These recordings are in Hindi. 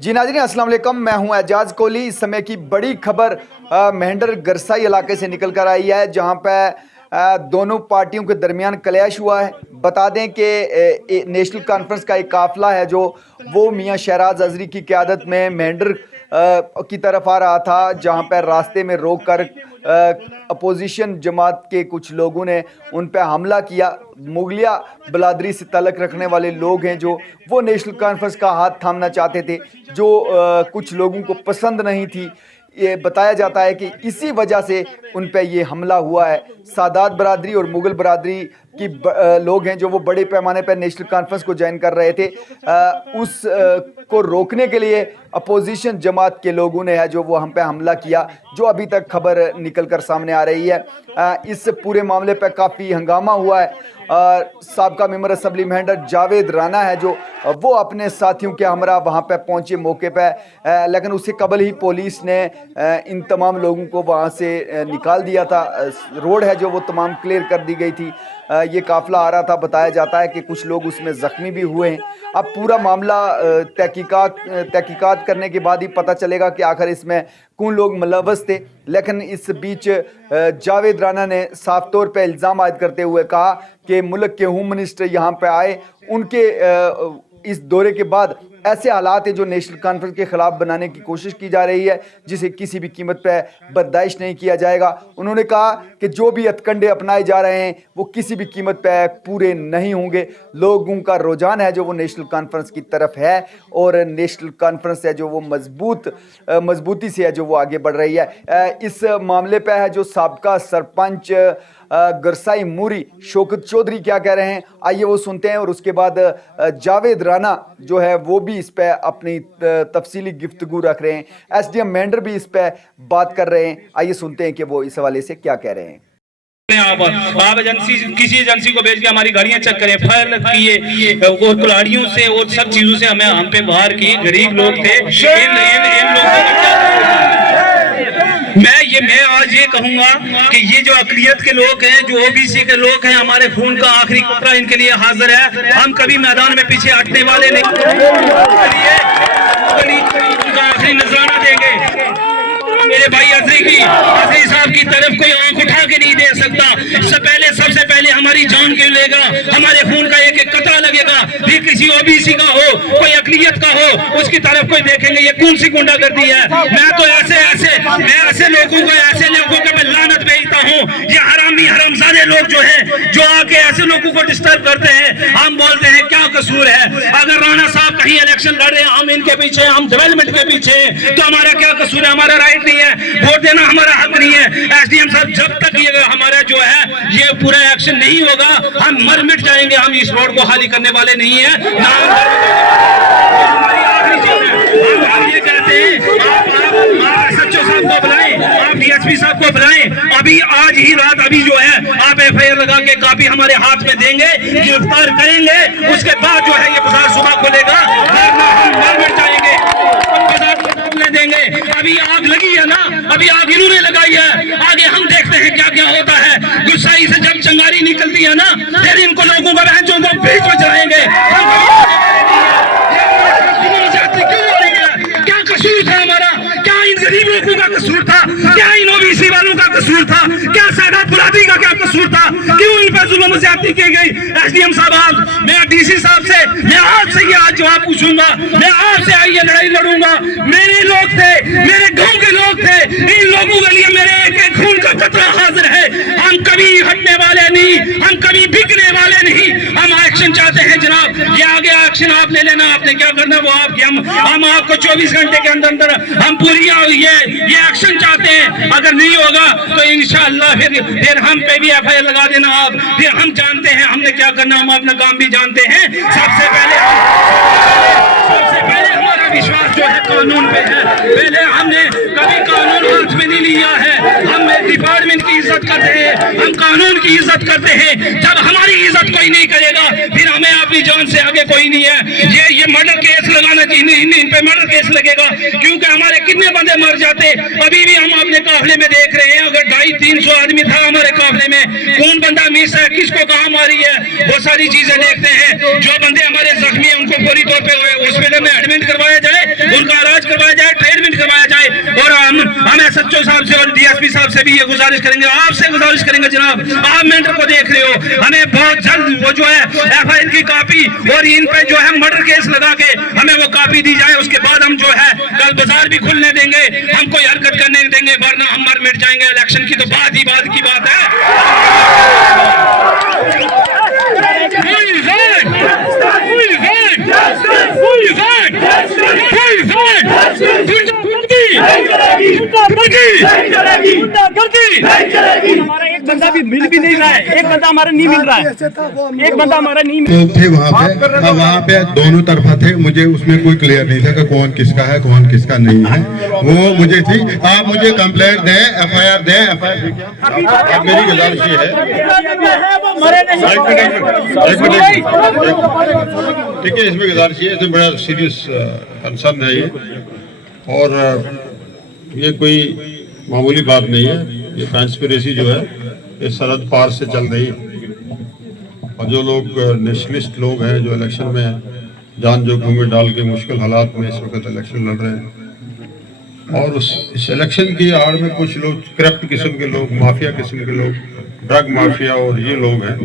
जी नाज़रीन अस्सलाम वालेकुम, मैं हूं एजाज कोहली। इस समय की बड़ी खबर मेहंडर गरसाई इलाके से निकल कर आई है, जहां पे दोनों पार्टियों के दरमियान क्लैश हुआ है। बता दें कि नेशनल कॉन्फ्रेंस का एक काफिला है जो वो मियां शहराज अजरी की क़यादत में मेहंडर की तरफ आ रहा था, जहां पर रास्ते में रोक कर अपोजिशन जमात के कुछ लोगों ने उन पर हमला किया। मुगलिया बलादरी से तल्लुक़ रखने वाले लोग हैं जो वो नेशनल कॉन्फ्रेंस का हाथ थामना चाहते थे, जो कुछ लोगों को पसंद नहीं थी। ये बताया जाता है कि इसी वजह से उन पे ये हमला हुआ है। सादात बरादरी और मुग़ल बरादरी की लोग हैं जो वो बड़े पैमाने पर नेशनल कॉन्फ्रेंस को ज्वाइन कर रहे थे। उस को रोकने के लिए अपोजिशन जमात के लोगों ने है जो वो हम पे हमला किया, जो अभी तक खबर निकल कर सामने आ रही है। इस पूरे मामले पर काफ़ी हंगामा हुआ है। साबका मेंबर असम्बली मेहंडर जावेद राना है जो वो अपने साथियों के हमरा वहाँ पे पहुँचे मौके पे, लेकिन उससे कबल ही पुलिस ने इन तमाम लोगों को वहाँ से निकाल दिया था। रोड है जो वो तमाम क्लियर कर दी गई थी। ये काफ़िला आ रहा था। बताया जाता है कि कुछ लोग उसमें ज़ख्मी भी हुए हैं। अब पूरा मामला तहकीकात करने के बाद ही पता चलेगा कि आखिर इसमें कौन लोग मुलव्वस थे। लेकिन इस बीच जावेद राना ने साफ तौर पे इल्ज़ाम आयद करते हुए कहा कि मुल्क के होम मिनिस्टर यहाँ पे आए, उनके इस दौरे के बाद ऐसे हालात हैं जो नेशनल कॉन्फ्रेंस के ख़िलाफ़ बनाने की कोशिश की जा रही है, जिसे किसी भी कीमत पर बर्दाश्त नहीं किया जाएगा। उन्होंने कहा कि जो भी हथकंडे अपनाए जा रहे हैं वो किसी भी कीमत पर पूरे नहीं होंगे। लोगों का रुझान है जो वो नेशनल कॉन्फ्रेंस की तरफ है और नेशनल कॉन्फ्रेंस है जो वो मजबूती से है जो वो आगे बढ़ रही है। इस मामले पर है जो साबका सरपंच गरसाई मूरी शौकत चौधरी क्या कह रहे हैं, आइए वो सुनते हैं। और उसके बाद जावेद राना जो है वो भी इस पे अपनी तफसीली गुफ्तगू रख रहे हैं। एसडीएम मेंढर भी इस पे बात कर रहे हैं। आइए सुनते हैं कि वो इस हवाले से क्या कह रहे हैं। आप एजेंसी किसी एजेंसी को भेज के हमारी गाड़ियां चेक करें, फायर किए और कुल्हाड़ियों से और सब चीजों से हमें हम पे बाहर किए। गरीब लोग थे। इन लोगों का मैं आज ये कहूंगा कि ये जो अकलियत के लोग हैं, जो ओबीसी के लोग हैं, हमारे खून का आखिरी कतरा इनके लिए हाजिर है। हम कभी मैदान में पीछे हटने वाले नहीं, उनका आखिरी नजराना देंगे। मेरे भाई अजरी साहब की तरफ कोई आंख उठा के नहीं दे सकता। सबसे पहले हमारी जान क्यों लेगा, हमारे खून का एक एक कतरा लगेगा। भी किसी ओबीसी का हो, कोई अकलियत का हो, उसकी तरफ कोई देखेंगे ये कौन सी गुंडागर्दी है। मैं तो ऐसे लोगों को मैं लानत भेजता हूँ। ये हरामी हरामजादे लोग जो है जो आके ऐसे लोगों को डिस्टर्ब करते हैं। हम बोलते हैं क्या कसूर है। अगर राणा साहब कहीं इलेक्शन लड़ रहे हैं, हम इनके पीछे, हम डेवलपमेंट के पीछे, तो हमारा क्या कसूर है? हमारा राइट नहीं है, वोट देना हमारा हक नहीं है। एसडीएम साहब जब तक ये हमारा जो है ये पूरा एक्शन नहीं होगा, हम मर मिट जाएंगे। हम इस रोड को खाली करने वाले नहीं है। हम ये कहते हैं आप सच्चो साहब को बुलाएं, आप डीएसपी साहब को बुलाएं। अभी आज ही रात अभी जो है आप एफआईआर लगा के कापी हमारे हाथ में देंगे, गिरफ्तार करेंगे। उसके बाद जो है ये बाजार सुबह खुलेगा, हम मर मिट जाएंगे, देंगे। अभी आग लगी है ना, अभी आग इन्होंने लगाई है। आगे हम देखते हैं क्या क्या होता है। गुस्साई से जब चंगारी निकलती है ना, फिर इनको लोगों को बहनचोद को बीच में चलाएंगे। क्या कसूर था हमारा? क्या इन गरीब लोगों का कसूर था? क्या इन ओबीसी वालों का कसूर था? क्या सादात बरादरी का क्या कसूर था? क्यों इन पर जुल्म ज्यादती की गई? एसडीएम साहब, मैं डीसी साहब से मैं आपसे ये आज जवाब पूछूंगा। मैं आपसे आई लड़ाई लड़ूंगा। मेरे लोग थे, मेरे गांव के लोग थे, इन लोगों के लिए मेरे एक एक खून का कतरा हाजिर है। हम कभी हटने वाले नहीं, हम कभी बिकने वाले नहीं। हम एक्शन चाहते हैं जनाब। ये आगे एक्शन आप ले लेना, आपने क्या करना वो आपके। हम आपको 24 घंटे के अंदर हम पूरी ये एक्शन चाहते हैं। अगर नहीं होगा तो इंशाअल्लाह फिर हम पे भी एफआईआर लगा देना आप। फिर हम जानते हैं हमने क्या करना, हम अपना काम भी जानते हैं। सबसे पहले हमारा विश्वास जो है कानून पे है। पहले हमने कभी कानून हाथ में नहीं लिया है। हम डिपार्टमेंट की इज्जत करते हैं, हम कानून की इज्जत करते हैं। जब हमारी इज्जत कोई नहीं करेगा फिर हमें अपनी जान से आगे कोई नहीं है। ये मर्डर केस लगाना चाहिए, इन पे मर्डर केस लगेगा, क्योंकि हमारे कितने बंदे मर जाते। अभी भी हम अपने काफिले में देख रहे हैं, अगर 250-300 आदमी था हमारे काफिले में, कौन बंदा मिस है, किसको कहाँ मारी है, वो सारी चीजें देखते हैं। जो बंदे हमारे जख्मी हैं उनको पूरी तौर पे हॉस्पिटल में एडमिट करवाया जाए उनका इलाज करवाया जाए, ट्रीटमेंट करवाया जाए। और हम SHO साहब से और DSP साहब से भी ये गुजारिश करेंगे, आपसे गुजारिश करेंगे जनाब, आप मेंटर को देख रहे हो, हमें बहुत जल्द वो जो है FIR की कॉपी और इन पे जो है मर्डर केस लगा के हमें वो कॉपी दी जाए। उसके बाद हम जो है कल बाजार भी खुलने देंगे, हम कोई हरकत करने नहीं देंगे, वरना हम मर मिट जाएंगे। इलेक्शन की तो बात ही बात की बात है। हमारा एक बंदा भी मिल भी नहीं रहा है, एक बंदा हमारा नहीं मिल रहा है, एक बंदा हमारा नहीं मिल थे वहाँ पे दोनों तरफा थे। मुझे उसमें कोई क्लियर नहीं था कि कौन किसका है कौन किसका नहीं है। वो मुझे थी, आप मुझे कंप्लेंट दें, FIR दें। अब मेरी गुजारिश ये है, ठीक है, इसमें गुजारिश ये है, बड़ा सीरियस कंसर्न है ये, और ये कोई मामूली बात नहीं है। ये कंस्पिरेसी जो है ये सरहद पार से चल रही है, और जो लोग नेशनलिस्ट लोग हैं जो इलेक्शन में जान जोखिम में डाल के मुश्किल हालात में इस वक्त इलेक्शन लड़ रहे हैं, और इस इलेक्शन की आड़ में कुछ लोग करप्ट किस्म के लोग, माफिया किस्म के लोग, ड्रग माफिया और ये लोग हैं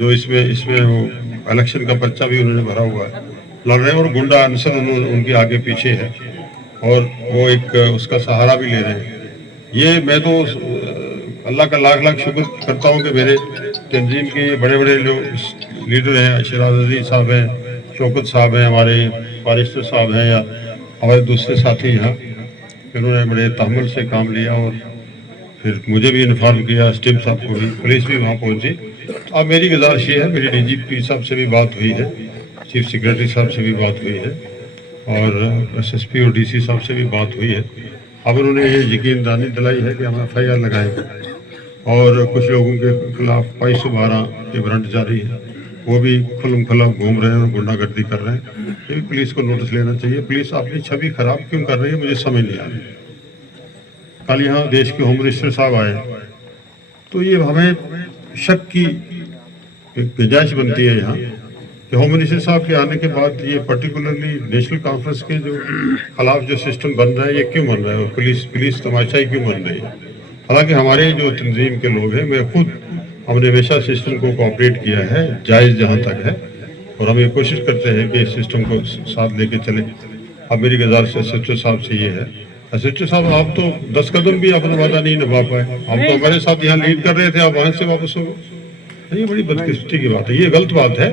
जो इसमें वो इलेक्शन का पर्चा भी उन्होंने भरा हुआ है, लड़ रहे हैं, और गुंडा अनसर उनके आगे पीछे है, और वो एक उसका सहारा भी ले रहे हैं। ये मैं तो अल्लाह का लाख लाख शुक्र करता हूँ कि मेरे तंजीम के ये बड़े बड़े लोग लीडर हैं, शराज अजीज साहब हैं, शौकत साहब हैं, हमारे फारिस्टर साहब हैं, या हमारे दूसरे साथी यहाँ, इन्होंने बड़े तहम्मुल से काम लिया, और फिर मुझे भी इन्फॉर्म किया, स्टीम साहब को भी, पुलिस भी वहाँ पहुँची। अब मेरी गुजारिश ये है, मेरी DGP साहब से भी बात हुई है, चीफ सेक्रेटरी साहब से भी बात हुई है, और SSP और DC साहब से भी बात हुई है। अब उन्होंने ये यकीन दहानी दिलाई है कि हम FIR लगाएंगे, और कुछ लोगों के खिलाफ 512 के वारंट जारी है, वो भी खुल्लम खुल्ला घूम रहे हैं और गुंडागर्दी कर रहे हैं। ये भी पुलिस को नोटिस लेना चाहिए। पुलिस अपनी छवि खराब क्यों कर रही है, मुझे समझ नहीं आ रही। कल यहाँ देश के होम मिनिस्टर साहब आए, तो ये हमें शक की एक गुंजाइश बनती है यहाँ कि होम मिनिस्टर साहब के आने के बाद ये पर्टिकुलरली नेशनल कॉन्फ्रेंस के जो खिलाफ जो सिस्टम बन रहा है, ये क्यों बन रहा है, और पुलिस तमाशाई क्यों बन रही है। हालांकि हमारे जो तंजीम के लोग हैं, मैं खुद, हमने हमेशा सिस्टम को कोऑपरेट किया है जायज़ जहाँ तक है, और हम ये कोशिश करते हैं कि इस सिस्टम को साथ लेके चलें। अब मेरी गुजारिश SHO साहब से ये है, SHO साहब आप तो 10 कदम भी अपना वादा नहीं निभा पाए, हम तो हमारे साथ यहाँ लीड कर रहे थे, आप वहाँ से वापस हो गए। ये बड़ी बदकिस्मती की बात है, ये गलत बात है।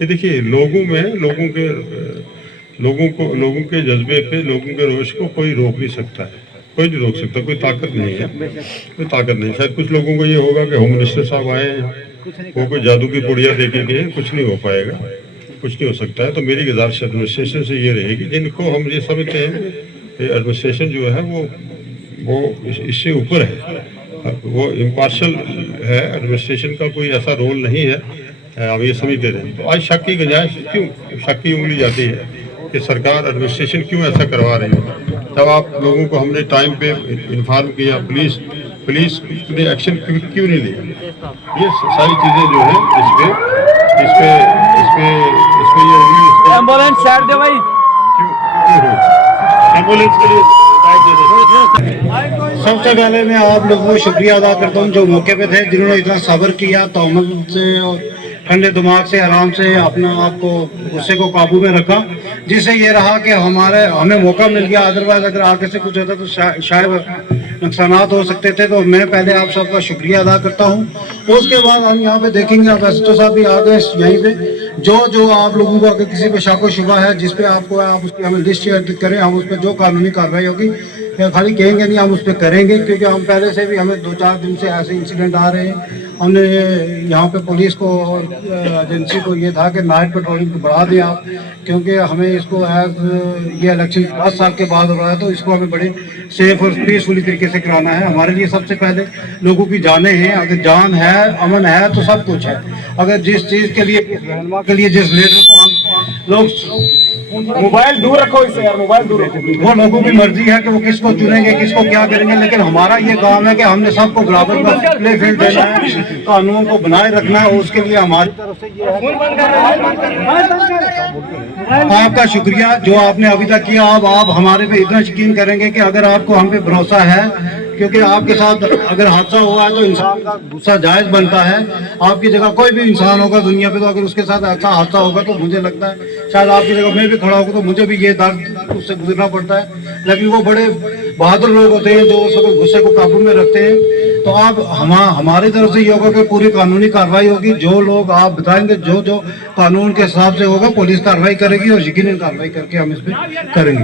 ये देखिए, लोगों में लोगों के जज्बे पे, लोगों के रोष को कोई रोक नहीं सकता है, कोई नहीं रोक सकता, कोई ताकत नहीं है, कोई ताकत नहीं। शायद कुछ लोगों को ये होगा कि होम मिनिस्टर साहब आए हैं, वो कोई जादू की पुड़िया देके गए, कुछ नहीं हो पाएगा, कुछ नहीं हो सकता है। तो मेरी गुजारिश एडमिनिस्ट्रेशन से ये रहेगी, जिनको हम ये समझते हैं कि एडमिनिस्ट्रेशन जो है वो इससे ऊपर है, वो इम्पार्शल है, एडमिनिस्ट्रेशन का कोई ऐसा रोल नहीं है, हम ये समझते हैं। तो आज शक की गुंजाइश क्यों, शक की उंगली जाती है कि सरकार एडमिनिस्ट्रेशन क्यों ऐसा करवा रही है। जब आप लोगों को हमने टाइम पे इन्फॉर्म किया, पुलिस ने एक्शन क्यों नहीं लिया। ये सारी चीजें जो है इस पे ये एम्बुलेंस साइड दे भाई, एम्बुलेंस के लिए सबसे पहले मैं आप लोगों को शुक्रिया अदा करता हूँ जो मौके पे थे, जिन्होंने इतना सब्र किया, तहम्मुल से और ठंडे दिमाग से आराम से अपना आपको गुस्से को काबू में रखा, जिससे ये रहा कि हमें मौका मिल गया। अदरवाइज अगर आगे से कुछ होता तो शायद नुकसानात हो सकते थे। तो मैं पहले आप सबका शुक्रिया अदा करता हूँ। उसके बाद हम यहाँ पे देखेंगे, आप SHO साहब भी आ गए यहीं पे, जो आप लोगों को अगर किसी पे शक व शुबा है, जिस पे आप उसकी हमें लिस्ट शेयर करें, हम उस पर जो कानूनी कार्रवाई होगी, खाली कहेंगे नहीं, हम उस पर करेंगे, क्योंकि हम पहले से भी हमें 2-4 दिन से ऐसे इंसिडेंट आ रहे हैं। हमने यहाँ पे पुलिस को और एजेंसी को ये था कि नाइट पेट्रोलिंग बढ़ा दें आप, क्योंकि हमें इसको ये इलेक्शन 10 साल के बाद हो रहा है, तो इसको हमें बड़े सेफ और पीसफुली तरीके से कराना है। हमारे लिए सबसे पहले लोगों की जानें हैं, अगर जान है, अमन है तो सब कुछ है। अगर जिस चीज़ के लिए, जिस रहनुमा के लिए, जिस लीडर को हम लोग मोबाइल दूर रखो इससे यार, मोबाइल दूर रखो। वो लोगों की मर्जी है कि वो किसको चुनेंगे, किसको क्या करेंगे, लेकिन हमारा ये काम है कि हमने सबको बराबर का प्ले फील्ड देना है, कानून को बनाए रखना है, और उसके लिए हमारी तरफ से ये है। आपका शुक्रिया जो आपने अभी तक किया। अब आप हमारे पे इतना यकीन करेंगे कि अगर आपको हम पे भरोसा है, क्योंकि आपके साथ अगर हादसा हुआ है तो इंसान का गुस्सा जायज बनता है। आपकी जगह कोई भी इंसान होगा दुनिया पे, तो अगर उसके साथ ऐसा हादसा होगा तो मुझे लगता है शायद आपकी जगह मैं भी खड़ा होगा तो मुझे भी ये दर्द उससे गुजरना पड़ता है। लेकिन वो बड़े बहादुर लोग होते हैं जो सब गुस्से को काबू में रखते हैं। तो आप हमारी तरफ से ये होगा कि पूरी कानूनी कार्रवाई होगी। जो लोग आप बताएंगे जो कानून के हिसाब से होगा पुलिस कार्रवाई करेगी, और यकीनन कार्रवाई करके हम इस पर करेंगे।